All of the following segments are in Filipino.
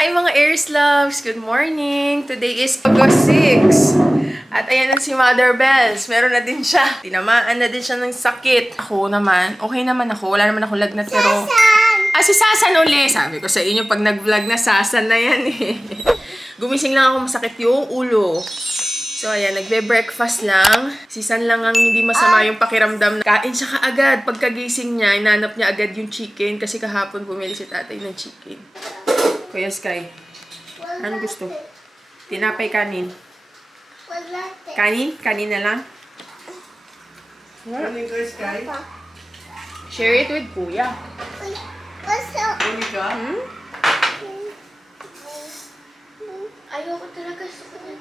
Hi mga Aries Loves! Good morning! Today is August 6. At ayan na si Mother Bells. Meron na din siya. Tinamaan na din siya ng sakit. Ako naman, okay naman ako. Wala naman ako lagnat pero... si Sasan uli! Sabi ko sa inyo pag nag-vlog na Sasan na yan eh. Gumising lang ako, masakit yung ulo. So ayan, nagbe-breakfast lang. Si San lang ang hindi masama yung pakiramdam. Kain siya kaagad. Pagkagising niya, inanap niya agad yung chicken. Kasi kahapon bumili si tatay ng chicken. Kuya Sky, ano gusto? Tinapay kanin? Kanin? Kanin na lang? Kanin ko, Sky? Share it with Kuya. Kanin ka? Ayoko talaga sa kanya.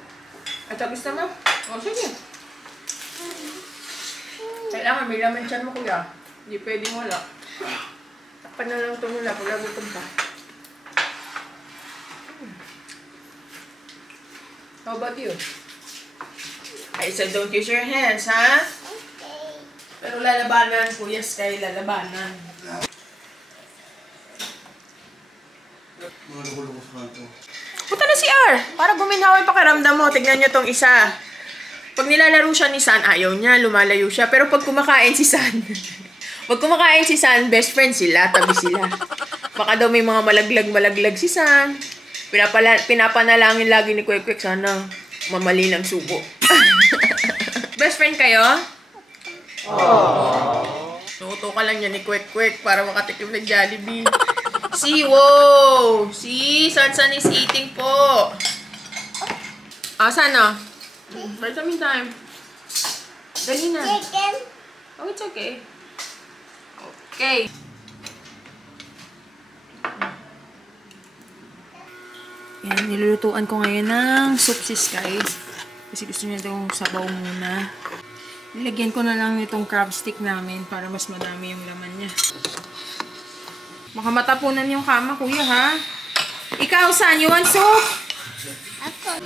At gusto mo? O, sige. Kailangan may laman tiyan mo, Kuya. Hindi pwedeng wala. Takpan na lang ito mula pag nagutom pa. How about you? I said don't use your hands, ha? Okay. Pero lalabanan, Kuya Sky, lalabanan. Punta na si R! Para guminhaw yung pakiramdam mo. Tignan niyo tong isa. Pag nilalaro siya ni San, ayaw niya, lumalayo siya. Pero pag kumakain si San, best friend sila, tabi sila. Baka daw may mga malaglag si San. Pinapanalangin lagi ni Kwek Kwek, sana mamali ng subo. Best friend kayo? Aww. Nuto ka lang yan ni Kwek Kwek para makatikim ng Jollibee. See, wow! See, San is eating po. Sana? Vitamin time. Dali na. Chicken. Oh, it's okay. Okay. Yan, nilulutuan ko ngayon ng soup si Sky. Kasi gusto niya daw sabaw muna. Nilagyan ko na lang itong crab stick namin para mas madami yung laman niya. Baka matapunan yung kama, Kuya, ha? Ikaw, San, you want soup? Ako.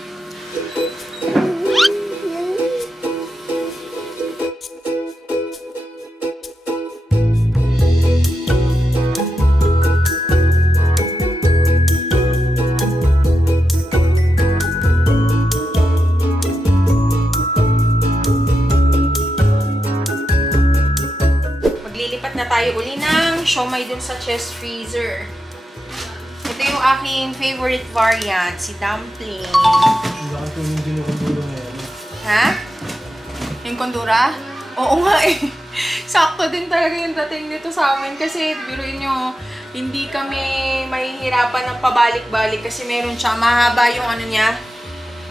Tayo uli ng siomai dun sa chest freezer. Ito yung aking favorite variant, si dumpling. Ha? Yung kondura? Oo nga eh. Sakto din talaga yung dating nito sa amin kasi biruin nyo, hindi kami mahihirapan ng pabalik-balik kasi meron siya. Mahaba yung ano niya,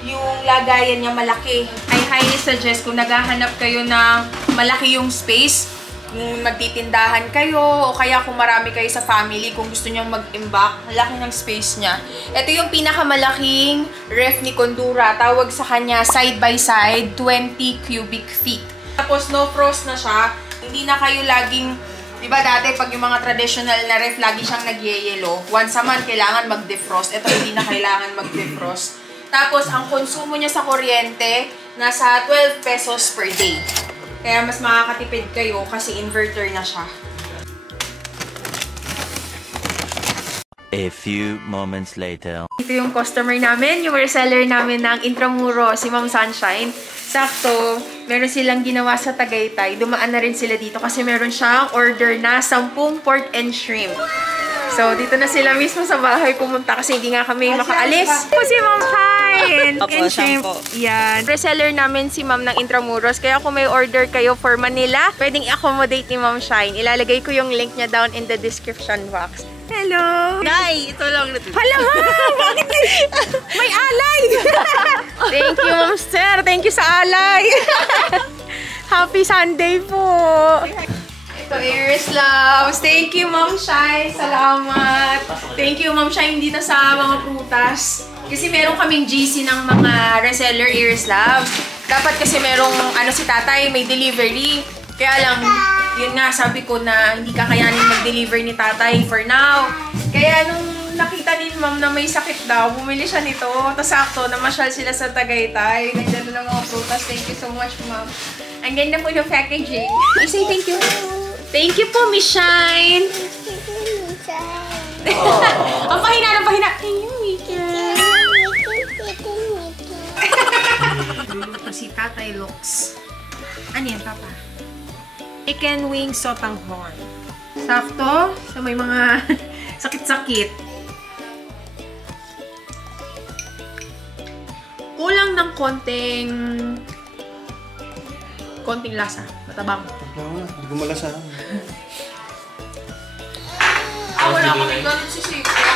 yung lagayan niya malaki. I highly suggest kung naghahanap kayo ng malaki yung space, kung magtitindahan kayo, o kaya kung marami kayo sa family, kung gusto nyo mag-imbak, laki ng space niya. Ito yung pinakamalaking ref ni Kondura. Tawag sa kanya side by side, 20 cubic feet. Tapos no frost na siya. Hindi na kayo laging, di ba dati pag yung mga traditional na ref, lagi siyang nagyeyelo. Once a month, kailangan mag-defrost. Ito hindi na kailangan mag-defrost. Tapos ang konsumo niya sa kuryente, nasa 12 pesos per day. Kaya mas makakatipid kayo kasi inverter na siya. A few moments later. Ito yung customer namin, yung reseller namin ng Intramuro, si Ma'am Sunshine. Sakto, meron silang ginawa sa Tagaytay. Dumaan na rin sila dito kasi meron siyang order na 10 pork and shrimp. So, dito na sila mismo sa bahay pumunta kasi hindi nga kami makaalis. Ito si Ma'am Shine! And shrimp. Yan. Reseller namin si Ma'am ng Intramuros. Kaya kung may order kayo for Manila, pwedeng i-accommodate ni Ma'am Shine. Ilalagay ko yung link niya down in the description box. Hello! Nay, ito lang. Hala, Ma'am! Bakit may alay? Thank you, Ma'am Sir. Thank you sa alay. Happy Sunday po! Ito, Aries Loves. Thank you, Ma'am Shine. Salamat. Thank you, Ma'am Shine, dito sa mga prutas. Kasi meron kaming GC ng mga reseller Aries Loves. Dapat kasi merong, si tatay, may delivery. Kaya lang, yun nga, sabi ko na hindi kakayanin mag-deliver ni tatay for now. Kaya nung nakita ni Ma'am na may sakit daw, bumili siya nito. Tapos sakto, namasyal sila sa Tagaytay. Ganda na ng mga prutas. Thank you so much, Ma'am. Ang ganda po yung packaging. You say thank you. Thank you po, Miss Shine. Thank you, Miss Shine. Ang pahina, ang pahina. Thank you, Miss si Tatay Lux. Ano yan, Papa? Chicken wing sotanghon. Sakto sa may mga sakit-sakit. Kulang ng konting lasa. Matabang. Oo, hindi ko malasahan. Wala kami ganun si Sip. Wala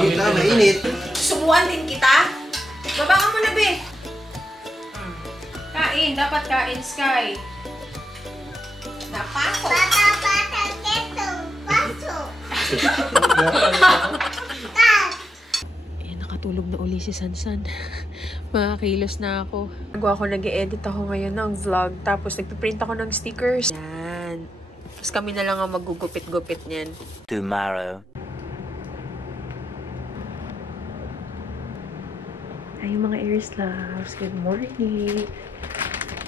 kami Kita, mainit. subuan din kita. Baba ka muna, be. Kain. Dapat kain, Sky. Napasok. Bata, keto, baso. Nakatulog na uli si Sansan. Makakilos na ako. Nag-e-edit ako ngayon ng vlog. Tapos nagpiprint ako ng stickers. Yan. Tapos kami na lang ang magugupit-gupit niyan. Tomorrow. Ay, mga Aries loves. Good morning.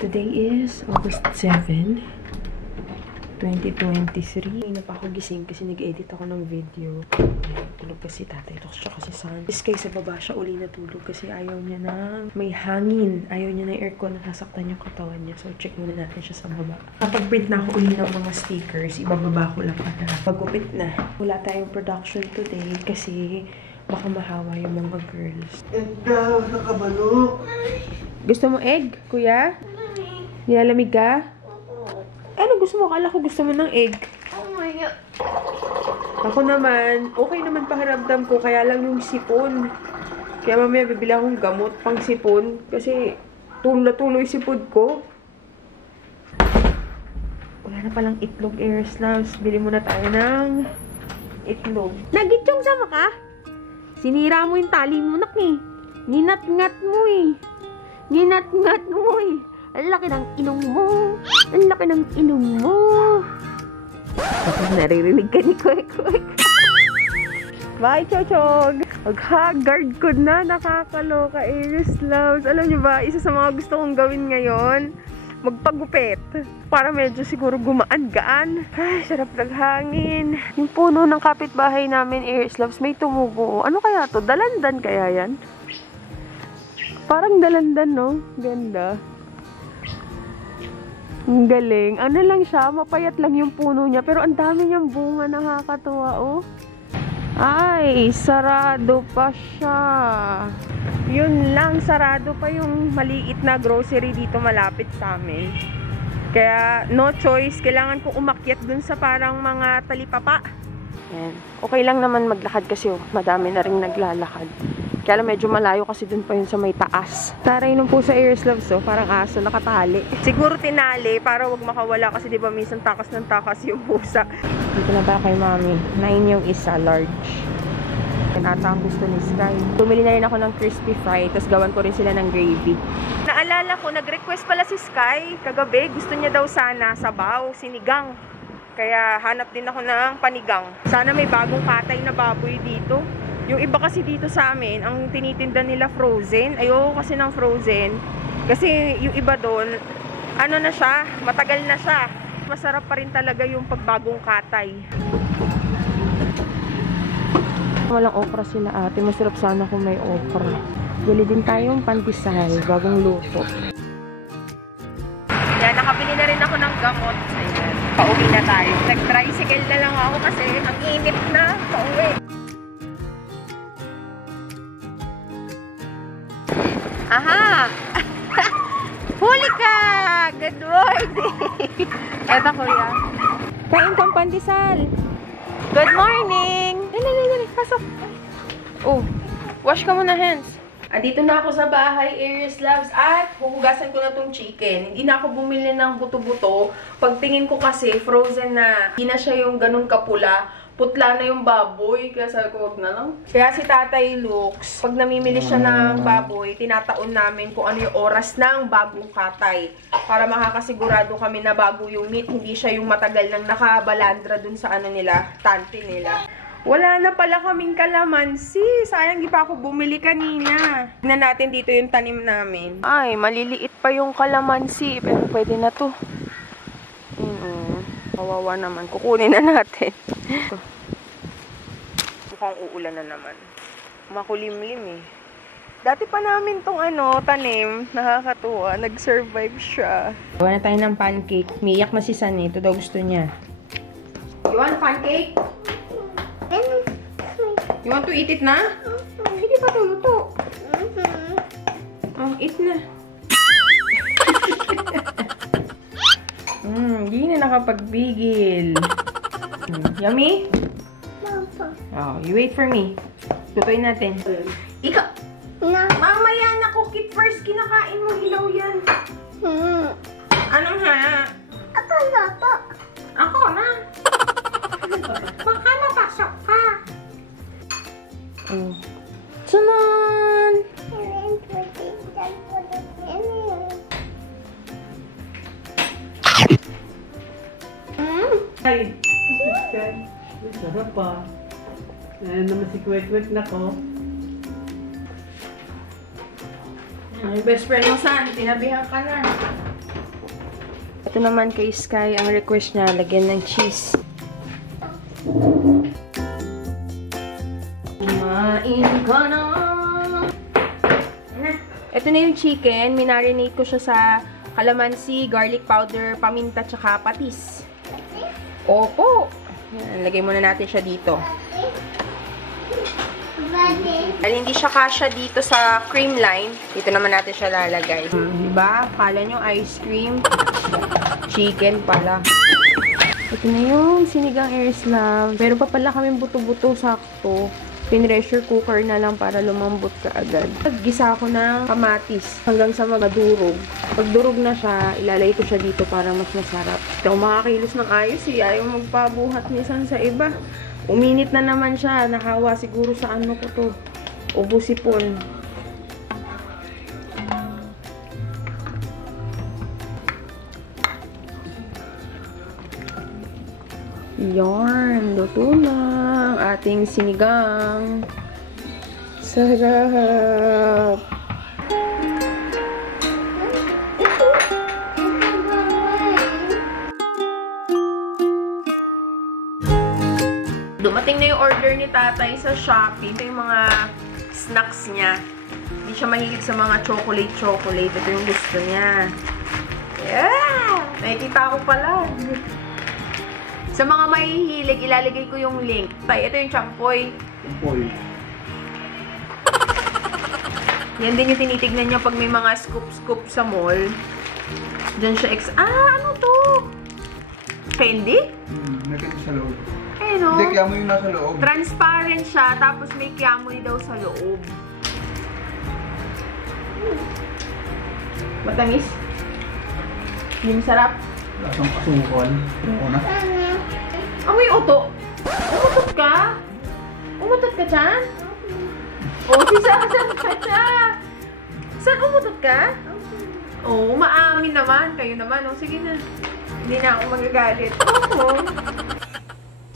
Today is August 7, 2023. Na pa ako gising kasi nag-edit ako ng video. Tulog pa si Tatay Lux siya kasi San. Kay sa baba siya uli natulog kasi ayaw niya na may hangin. Ayaw niya na aircon na sasaktan yung katawan niya. So, check muna natin siya sa baba. Kapag print na ako uli ng mga stickers, ibababa ko lang para pagupit na. Wala tayong production today kasi baka mahawa yung mga girls. Egg daw, nakabalo. Gusto mo egg, kuya? Nilalamig ka? Ano gusto mo? Akala ko gusto mo ng egg. Oh my God. Ako naman, okay naman pakiramdam ko, kaya lang yung sipon. Kaya mamaya bibili akong gamot pang sipon. Kasi tuloy sipon ko. Wala na palang itlog, Aries loves. Bili muna tayo ng itlog. Nagitsyong sama ka? Sinira mo yung tali mo, nak eh. Ninat-ngat mo eh. Ninat-ngat mo eh. Ang laki ng ilong mo. Ang laki ng ilong mo. Tapos naririnig ka ni Kwek-Kwek. Bye, Chochog! Mag-haggard ko na. Nakakaloka, Aries loves. Alam niyo ba, isa sa mga gusto kong gawin ngayon, magpagupit. Para medyo siguro gumaan-gaan. Ay, sarap ng hangin. Yung puno ng kapitbahay namin, Aries loves, may tumubo. Ano kaya to? Dalandan kaya yan? Parang dalandan, no? Ganda. Ang galing. Ano lang siya, mapayat lang yung puno niya. Pero ang dami niyang bunga, nakakatuwa, oh. Ay, sarado pa siya. Yun lang, sarado pa yung maliit na grocery dito malapit sa amin. Kaya, no choice. Kailangan kong umakyat dun sa parang mga talipapa. Yan. Okay lang naman maglakad kasi, oh. Madami na rin naglalakad. Kaya lang medyo malayo kasi dun pa yun sa may taas. Taray nung po sa Aries loves, oh. Parang aso, nakatali. Siguro tinali para wag makawala kasi diba minsan takas ng takas yung pusa. Dito na ba kay mami? 9 yung isa, large. Yan ata ang gusto ni Sky. Bumili na rin ako ng crispy fry, tapos gawan ko rin sila ng gravy. Naalala ko, nag-request pala si Sky kagabi. Gusto niya daw sana sabaw, sinigang. Kaya hanap din ako ng panigang. Sana may bagong patay na baboy dito. Yung iba kasi dito sa amin, ang tinitinda nila frozen. Ayoko kasi ng frozen. Kasi yung iba doon, ano na siya, matagal na siya. Masarap pa rin talaga yung pagbagong katay. Walang okra sila ate. Masarap sana kung may okra. Bili din tayong pandesal, bagong luto. Yan, nakabili na rin ako ng gamot. Ayan, pauwi na tayo. Nag-tricycle na lang ako kasi ang init na pauwi. Aha! Huli ka! Good morning! Eto, kuya. Kain kang pandesal. Good morning! Dali, pasok. Oh, wash ka muna hands. Andito na ako sa bahay, Aries loves, at huhugasan ko na tong chicken. Hindi na ako bumili ng buto-buto. Pagtingin ko kasi, frozen na. Hindi na siya yung ganun kapula. Putla na yung baboy, kaya sabi ko, wag na lang. Kaya si Tatay Lux, pag namimili siya ng baboy, tinataon namin kung ano yung oras ng bagong katay. Para makakasigurado kami na bago yung meat, hindi siya yung matagal nang nakabalandra dun sa ano nila, tante nila. Wala na pala kaming kalamansi. Sayang, di pa ako bumili kanina. Tignan natin dito yung tanim namin. Ay, maliliit pa yung kalamansi. Pero pwede na to. Kawawa naman. Kukunin na natin. Mukhang uulan na naman. Makulimlim eh. Dati pa namin tong tanim, nakakatuwa. Nag-survive siya. Gawa na tayo ng pancake. Miyak na si Sunny. Ito daw gusto niya. You want pancake? You want to eat it na? Hindi pa ito luto. Oh, eat na. Hindi na nakapagbigil. Yummy? Oh, you wait for me. Tutuin natin. Ikaw! Mamaya na, cook it first. Kinakain mo, hilaw yan. Anong ha? Ako na po. Ako na. Baka mapasok ka. Oh. Suman! Ay! Sarap pa. Ayan naman si Kwek-Kwek na ko. Yung best friend mo, San. Tinabihan ka na. Ito naman kay Sky, ang request niya, lagyan ng cheese. Kumain ka na. Ito na yung chicken. Minarinate ko siya sa calamansi, garlic powder, paminta, tsaka patis. Opo. Yan, lagay muna natin siya dito. Dahil hindi siya kasya dito sa cream line, dito naman natin siya lalagay. Diba? Kala nyo ice cream. Chicken pala. Ito na yung sinigang Airslav. Pero pa pala kami buto-buto sakto. Pin-pressure cooker na lang para lumambot ka agad. Gisa ko ng kamatis hanggang sa magdurog. Pag durog na siya, ilalagay ko siya dito para mas masarap. Ito makakilos ng ayos eh. Ayaw magpabuhat minsan sa iba. Uminit na naman siya. Nakawa siguro sa ano ko to. Ubusipon. Yarn. Luto na ating sinigang. Sarap. Dumating na yung order ni tatay sa Shopee. Ito yung mga snacks niya. Hindi siya mahilig sa mga chocolate. Ito yung gusto niya. Yeah! Nakikita ko pala. Sa mga mahihilig, ilalagay ko yung link. Ito yung champoy. Yan din yung tinitignan niya pag may mga scoop sa mall. Diyan siya ano to? Candy? Nakita sa loob. No? Hindi, kaya mo yung nasa loob. Transparent siya, tapos may kiamoy daw sa loob. Matamis? Hindi masarap? Lasang asukal. Oo na. Amoy uto. Umutot ka? Umutot ka dyan? Oh, saan ka siya? Saan umutot ka? Oh, maamin naman. Kayo naman. Oh, sige na. Hindi na ako magagalit. Oh.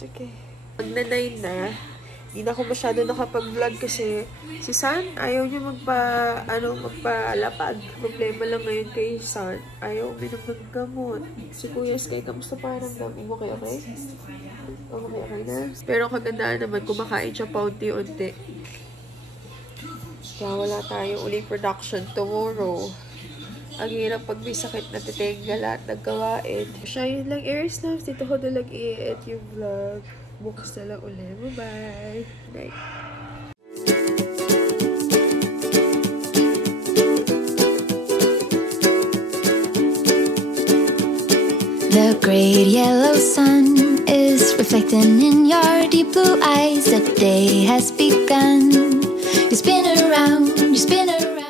Okay. Mag-9 na. Hindi na ako masyado nakapag-vlog kasi si San, ayaw niya magpalapag. Problema lang ngayon kay San. Ayaw uminom ng gamot. Si Kuya Sky, kamusta parang dami mo? Okay? Okay na? Pero kagandaan naman, kumakain siya paunti-unti. Kaya wala tayo uling production tomorrow. Ang hirap pag may sakit na titinggal at nagkawain. Siya yun lang, Airslav. Dito ko na lang i-edit yung vlog. Bukas na lang ulit. Bye-bye. Night. The great yellow sun is reflecting in your deep blue eyes. The day has begun. You spin around, you spin around.